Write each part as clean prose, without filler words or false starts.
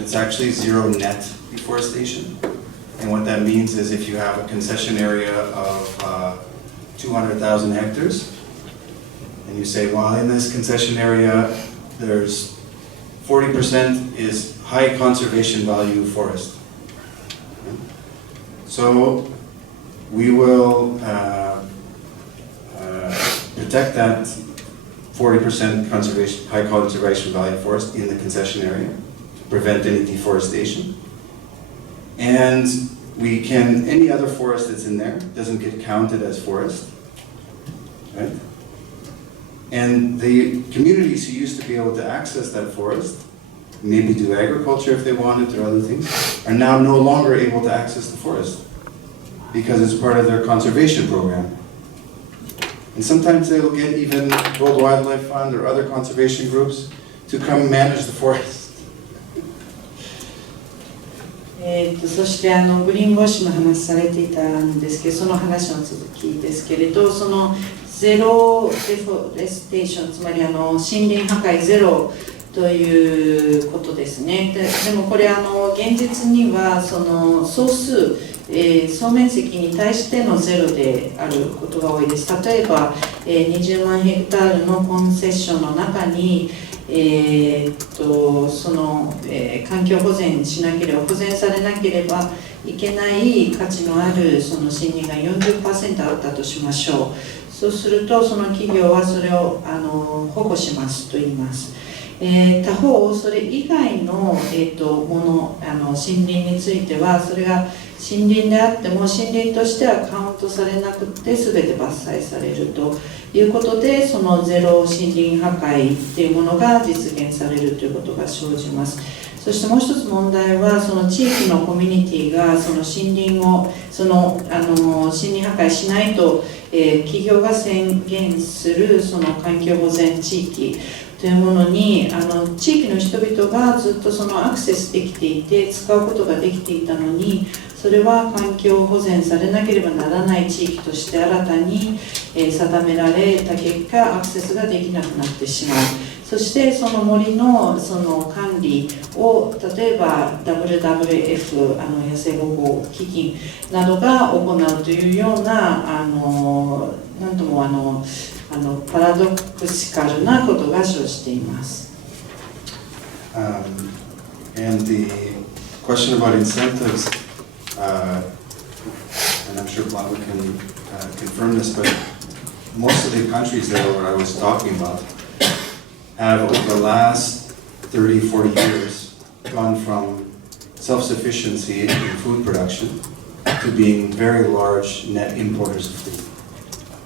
it's actually zero net deforestation. And what that means is if you have a concession area of 200,000 hectares, and you say, well, in this concession area, there's 40% is high conservation value forest. So we will protect that 40% conservation, high conservation value forest in the concession area to prevent any deforestation. And we can, any other forest that's in there doesn't get counted as forest, right? And the communities who used to be able to access that forest, maybe do agriculture if they wanted or other things, are now no longer able to access the forest because it's part of their conservation program. And sometimes they'll get even World Wildlife Fund or other conservation groups to come manage the forest. そしてグリーンウォッシュの話されていたんですけど、その話の続きですけれど、そのゼロデフォレステーション、つまり森林破壊ゼロということですね。でもこれ現実にはその総数、総面積に対してのゼロであることが多いです。例えば、20万ヘクタールのコンセッションの中にその、環境保全しなければ、保全されなければいけない価値のあるその森林が 40% あったとしましょう。そうするとその企業はそれを保護しますと言います。他方、それ以外の、もの森林については、それが森林であっても森林としてはカウントされなくて全て伐採されるということで、そのゼロ森林破壊っていうものが実現されるということが生じます。そしてもう一つ問題は、その地域のコミュニティがその森林を森林破壊しないと、企業が宣言するその環境保全地域というものに地域の人々がずっとそのアクセスできていて使うことができていたのに、それは環境保全されなければならない地域として新たに定められた結果、アクセスができなくなってしまう。そしてその森のその管理を例えば WWF 野生保護基金などが行うというようななんともパラドクシカルなことが生じています。And the question about incentives, and I'm sure Blanca can confirm this, but most of the countries that I was talking about have over the last 30, 40 years gone from self-sufficiency in food production to being very large net importers of food.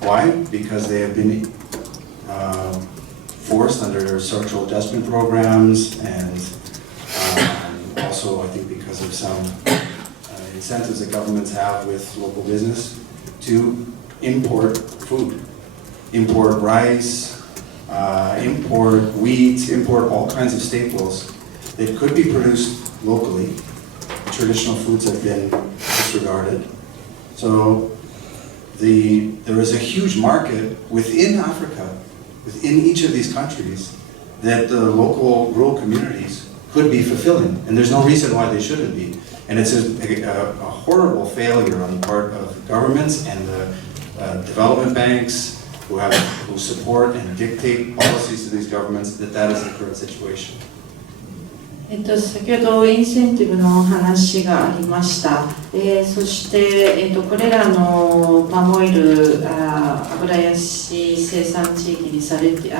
Why? Because they have been forced under social adjustment programs and also I think because of some incentives that governments have with local business to import food, import rice, import wheat, import all kinds of staples that could be produced locally. Traditional foods have been disregarded. So there is a huge market within Africa, within each of these countries, that the local rural communities could be fulfilling, and there's no reason why they shouldn't be. And it's a horrible failure on the part of governments and the development banks who support and dictate policies to these governments that is the current situation. 先ほどインセンティブの話がありました。そして、これらのパームオイル油ヤシ生産地域にされて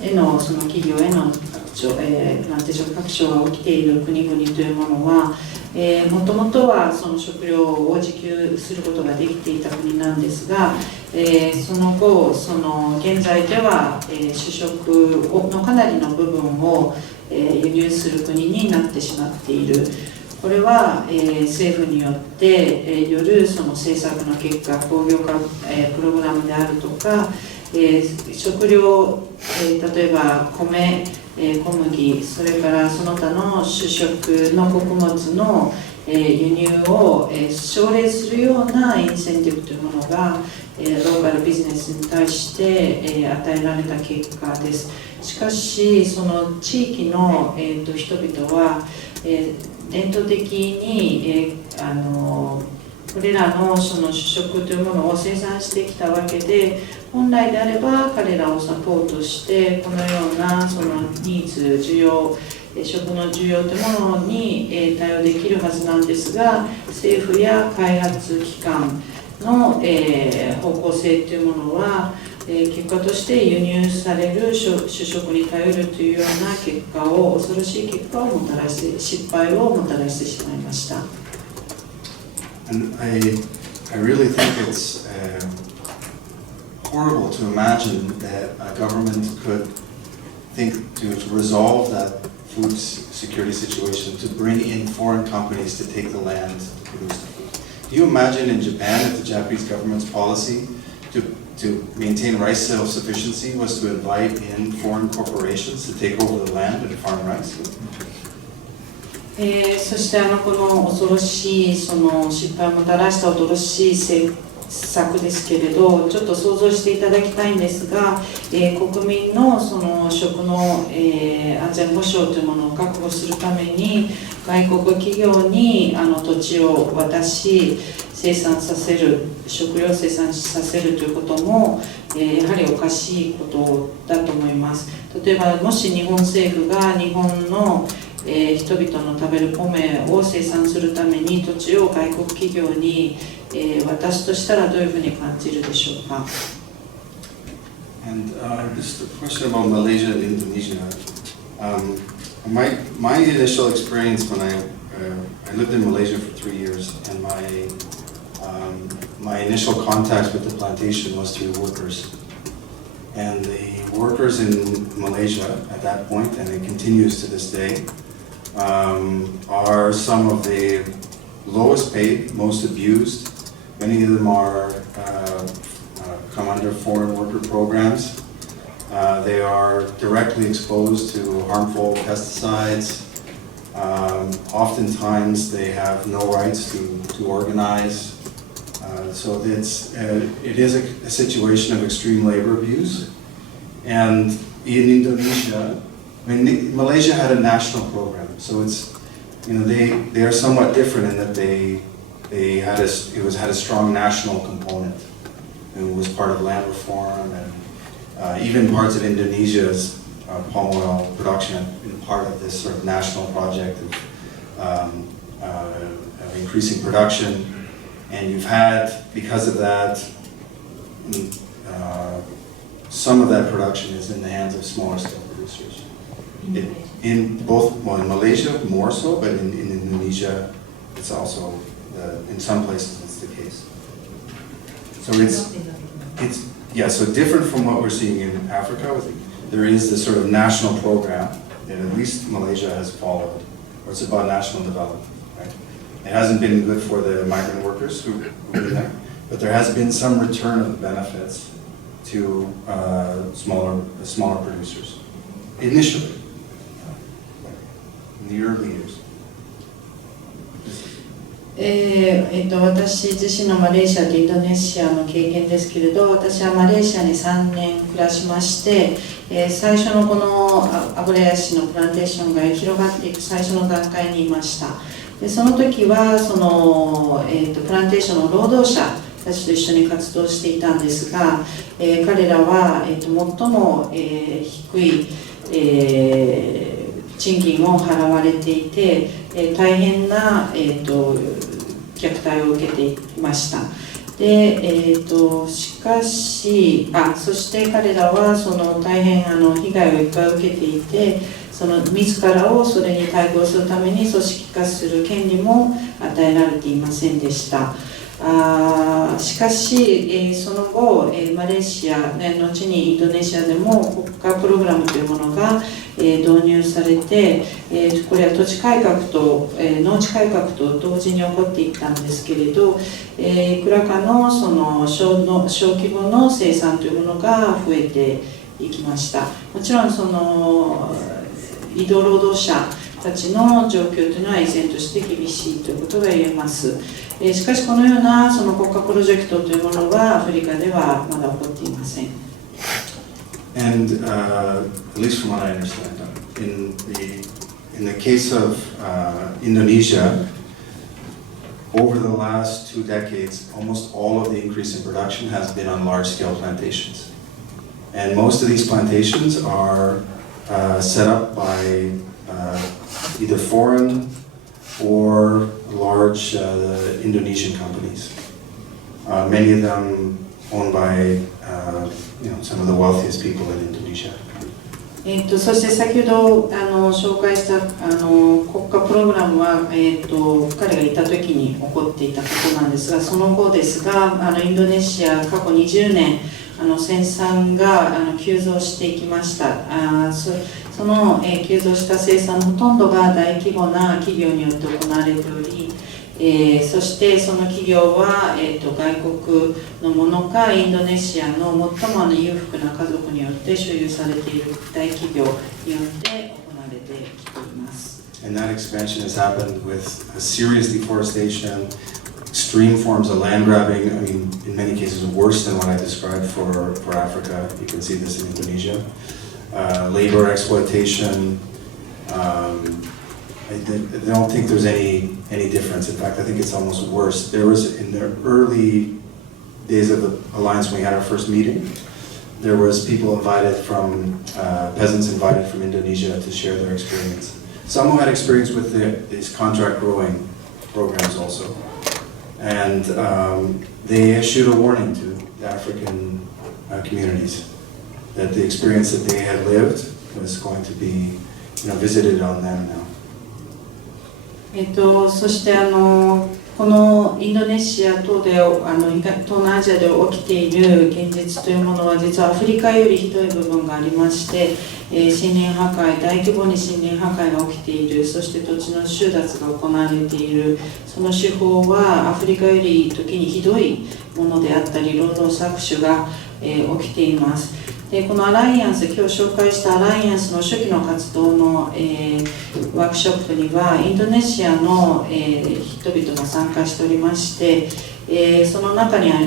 へのその企業へのプランテーション拡張が起きている国々というものは、もともとはその食料を自給することができていた国なんですが、その後現在では、主食のかなりの部分を輸入する国になってしまっている。これは、政府によってよるその政策の結果、工業化、プログラムであるとか、食料、例えば米、小麦、それからその他の主食の穀物の、輸入を奨励するようなインセンティブというものがローカルビジネスに対して与えられた結果です。しかしその地域の人々は伝統的にこれらのその主食というものを生産してきたわけで、本来であれば彼らをサポートしてこのようなそのニーズ、需要、食の需要というものに対応できるはずなんですが、政府や開発機関の方向性というものは結果として輸入される主食に頼るというような結果を、恐ろしい結果をもたらして、失敗をもたらしてしまいました。And I really think it's horrible to imagine that a government could think to resolve that food security situation to bring in foreign companies to take the land to produce the food. Do you imagine in Japan if the Japanese government's policy to maintain rice self-sufficiency was to invite in foreign corporations to take over the land and farm rice? そしてこの恐ろしいその失敗をもたらした恐ろしい政策ですけれど、ちょっと想像していただきたいんですが、国民のその食の、安全保障というものを確保するために外国企業に土地を渡し生産させる、食料を生産させるということも、やはりおかしいことだと思います。例えばもし日本政府が日本の人々の食べる米を生産するために土地を外国企業に渡すとしたらどういうふうに感じるでしょうか。And just a question about Malaysia and Indonesia. My initial experience when I lived in Malaysia for 3 years, and my initial contact with the plantation was through workers. And the workers in Malaysia at that point, and it continues to this day, are some of the lowest paid, most abused. Many of them are come under foreign worker programs. They are directly exposed to harmful pesticides. Oftentimes they have no rights to organize. So it is a situation of extreme labor abuse. And in Indonesia, Malaysia had a national program, so they are somewhat different in that they had a strong national component. It was part of land reform, and even parts of Indonesia's palm oil production have been part of this sort of national project of increasing production. And you've had, because of that, some of that production is in the hands of smaller scale producers. In Malaysia more so, but in Indonesia, it's also in some places it's the case. So so different from what we're seeing in Africa. There is this sort of national program that at least Malaysia has followed, where it's about national development. Right? It hasn't been good for the migrant workers who live there, but there has been some return of the benefits to smaller producers initially. In the early years. 私自身のマレーシアとインドネシアの経験ですけれど、私はマレーシアに3年暮らしまして、最初のこの油ヤシのプランテーションが広がっていく最初の段階にいました。でその時はその、プランテーションの労働者たちと一緒に活動していたんですが、彼らは、最も、低い、賃金を払われていて、大変な、虐待を受けていました。で、しかしそして彼らはその大変被害をいっぱい受けていて、その自らをそれに対抗するために組織化する権利も与えられていませんでした。しかし、その後、マレーシア、後にインドネシアでも国家プログラムというものが、導入されて、これは土地改革と、農地改革と同時に起こっていったんですけれど、いくらかのその小規模の生産というものが増えていきました。もちろんその移動労働者たちの状況というのは依然として厳しいということが言えます。しかしこのようなその国家プロジェクトというものはアフリカではまだ起こっていません。And at least from what I understand, in the case of Indonesia, over the last 2 decades, almost all of the increase in production has been on large-scale plantations. And most of these plantations are set up by either foreign or large Indonesian companies. Many of them owned by some of the wealthiest people in Indonesia. そして先ほど紹介した国家プログラムは、彼がいた時に起こっていたことなんですが、その後ですがインドネシア過去20年生産が急増していきました。その急増した生産のほとんどが大規模な企業によって行われており、そしてその企業は、外国のものかインドネシアの最も裕福な家族によって所有されている大企業によって行われてきています。And that expansion has happened with a serious deforestation, extreme forms of land grabbing. I mean, in many cases worse than what I described for Africa. You can see this in Indonesia. Labor exploitation. I don't think there's any difference. In fact, I think it's almost worse. There was, in the early days of the alliance when we had our first meeting, there was people invited from, peasants invited from Indonesia to share their experience. Some who had experience with these contract growing programs also. And they issued a warning to the African communities that the experience that they had lived was going to be visited on them now. そしてこのインドネシア等で東南アジアで起きている現実というものは実はアフリカよりひどい部分がありまして、森林破壊、大規模に森林破壊が起きている、そして土地の収奪が行われている、その手法はアフリカより時にひどいものであったり、労働搾取が起きています。でこのアライアンス、今日紹介したアライアンスの初期の活動の、ワークショップにはインドネシアの、人々が参加しておりまして、その中には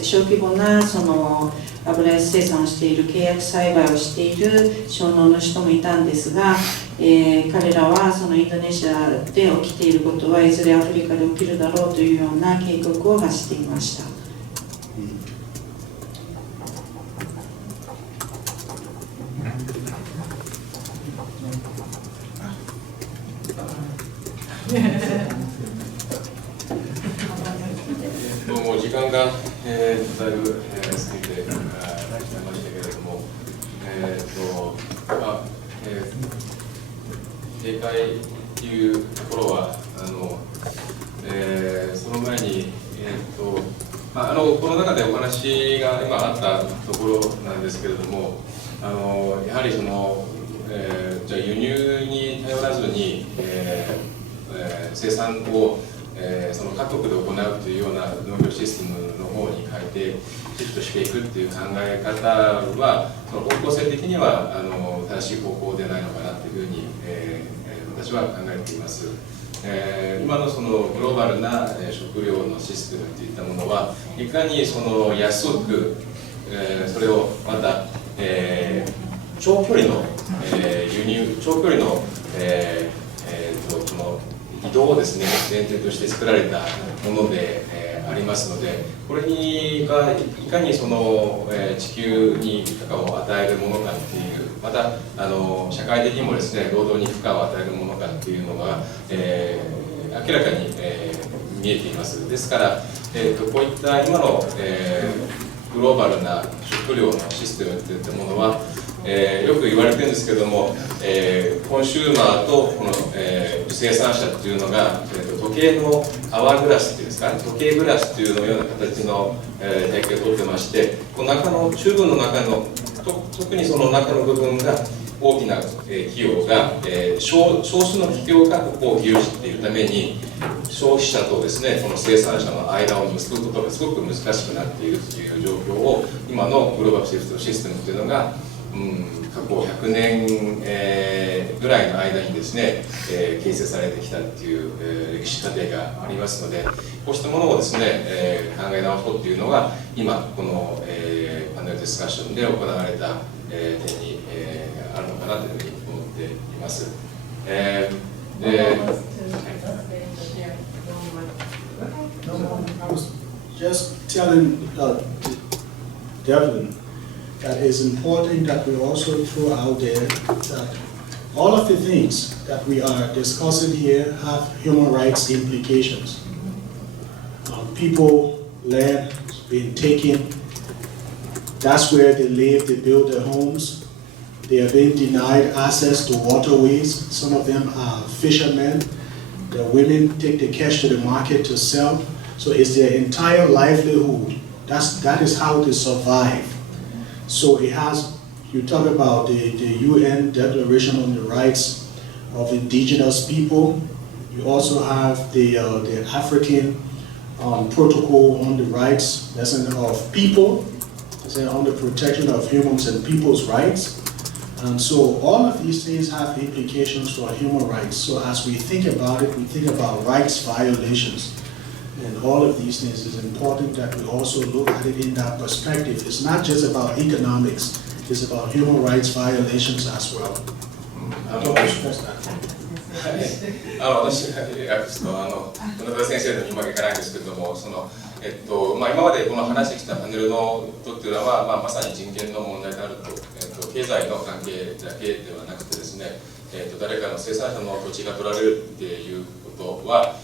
小規模なその油安生産をしている契約栽培をしている小農の人もいたんですが、彼らはそのインドネシアで起きていることはいずれアフリカで起きるだろうというような警告を発していました。どうも時間が、だいぶ、過ぎてきましたけれども、警戒というところはその前に、この中でお話が今あったところなんですけれども、やはりその、じゃあ輸入に頼らずに、生産をその各国で行うというような農業システムの方に変えてシフトしていくという考え方はその方向性的には正しい方向でないのかなというふうに、私は考えています。今のそのグローバルな食料のシステムといったものはいかにその安く、それをまた、長距離の、輸入長距離の、その移動をですね前提として作られたもので、ありますので、これがいかにその、地球に負荷を与えるものかっていう、また社会的にもですね労働に負荷を与えるものかっていうのが、明らかに、見えています。ですから、こういった今の、グローバルな食料のシステムといったものはよく言われてるんですけども、コンシューマーとこの、生産者っていうのが、時計のアワーグラスっていうんですか、時計グラスっていうのような形の、体系をとってまして、この中のチューブの中の特にその中の部分が大きな企業が、少数の企業がここを有しているために消費者とですねこの生産者の間を結ぶことがすごく難しくなっているという状況を今のグローバルシフトシステムというのが過去100年、ぐらいの間にですね、形成されてきたっていう、歴史過程がありますので、こうしたものをですね、考え直そうというのが今この、パネルディスカッションで行われた、点に、あるのかなというふうに思っています。I was just telling Devlin that it's important that we also throw out there that all of the things that we are discussing here have human rights implications. People, land being taken, that's where they live, they build their homes. They are being denied access to waterways. Some of them are fishermen. The women take the catch to the market to sell. So it's their entire livelihood. That is how they survive. So it has, you talk about the UN Declaration on the Rights of Indigenous People. You also have the African Protocol on the Rights of People, on the protection of humans and people's rights. And so all of these things have implications for human rights. So as we think about it, we think about rights violations. And all of these things, is important that we also look at it in that perspective. It's not just about economics, it's about human rights violations as well. I don't want to stress that. 私が訳すと、野田先生の言い訳がないんですけれども、今までこの話してきたパネルのことっていうのは、まさに人権の問題であると、経済の関係だけではなくてですね、誰かの生産者の土地が取られるっていうことは、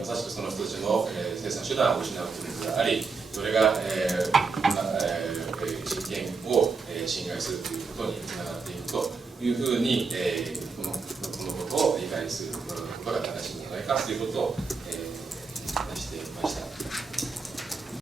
まさしくその人たちの、生産手段を失うということであり、それが、人権を、侵害するということにつながっていくというふうに、このことを理解することが正しいんじゃないかということを、話していました。